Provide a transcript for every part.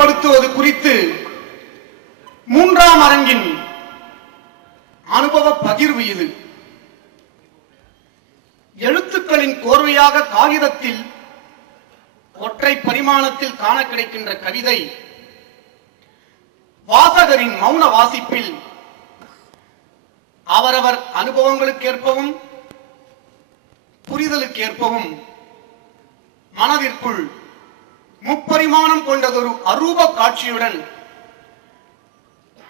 காட்சிப்படுத்துவது குறித்து மூன்றாம் அரங்கின் அனுபவ பகிர்வு இது. எழுத்துக்களின் கோர்வையாக காகிதத்தில் ஒற்றை பரிமாணத்தில் காண கிடைக்கின்ற கவிதை வாசகரின் மௌன வாசிப்பில் அவரவர் அனுபவங்களுக்கேற்பவும் புரிதலுக்கேற்பவும் மனதிற்குள் முப்பரிமாணம் கொண்டதொரு அரூப காட்சியுடன்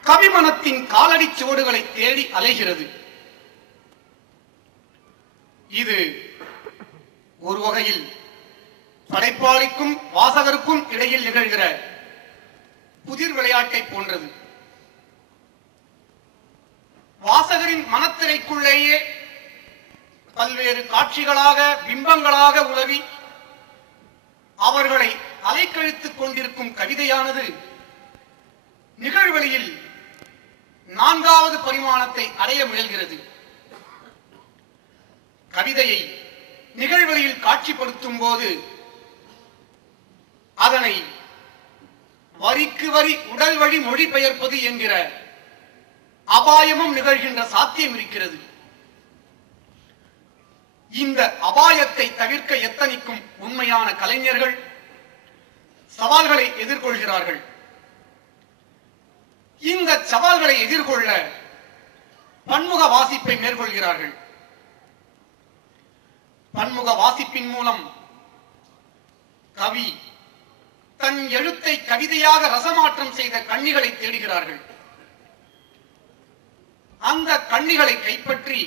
கவிமனத்தின் காலடி சுவடுகளை தேடி அலைகிறது. இது ஒரு வகையில் படைப்பாளிக்கும் வாசகருக்கும் இடையில் நிகழ்கிற புதிர் விளையாட்டை போன்றது. வாசகரின் மனத்திரைக்குள்ளேயே பல்வேறு காட்சிகளாக பிம்பங்களாக உலவி அவர்களை அலைக்கழித்துக் கொண்டிருக்கும் கவிதையானது நிகழ்வெளியில் நான்காவது பரிமாணத்தை அடைய முயல்கிறது. கவிதையை நிகழ்வெளியில் காட்சிப்படுத்தும் போது அதனை வரிக்கு வரி உடல் வழி மொழிபெயர்ப்பது என்கிற அபாயமும் நிகழ்கின்ற சாத்தியம் இருக்கிறது. இந்த அபாயத்தை தவிர்க்க எத்தனிக்கும் உண்மையான கலைஞர்கள் சவால்களை எதிர்கொள்கிறார்கள். இந்த சவால்களை எதிர்கொள்ள பன்முக வாசிப்பை மேற்கொள்கிறார்கள். பன்முக வாசிப்பின் மூலம் கவி தன் எழுத்தை கவிதையாக ரசமாற்றம் செய்த கண்ணிகளை தேடுகிறார்கள். அந்த கண்ணிகளை கைப்பற்றி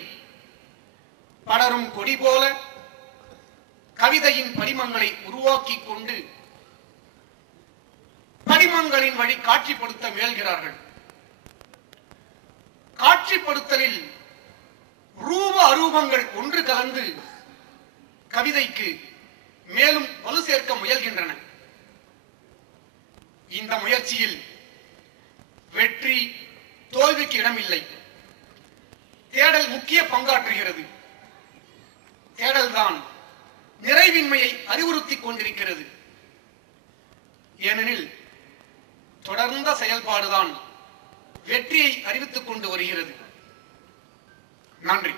படரும் கொடி போல கவிதையின் படிமங்களை உருவாக்கிக் கொண்டு படிமங்களின் வழி காட்சிப்படுத்த முயல்கிறார்கள். காட்சிப்படுத்தலில் ரூப அரூபங்கள் ஒன்று கலந்து கவிதைக்கு மேலும் வலு சேர்க்க முயல்கின்றன. இந்த முயற்சியில் வெற்றி தோல்விக்கு இடமில்லை. தேடல் முக்கிய பங்காற்றுகிறது. தேடல்தான் நிறைவின்மையை அறிவுறுத்திக் கொண்டிருக்கிறது. ஏனெனில் தொடர்ந்த செயல்பாடுதான் வெற்றியை அறிவித்துக் கொண்டு வருகிறது. நன்றி.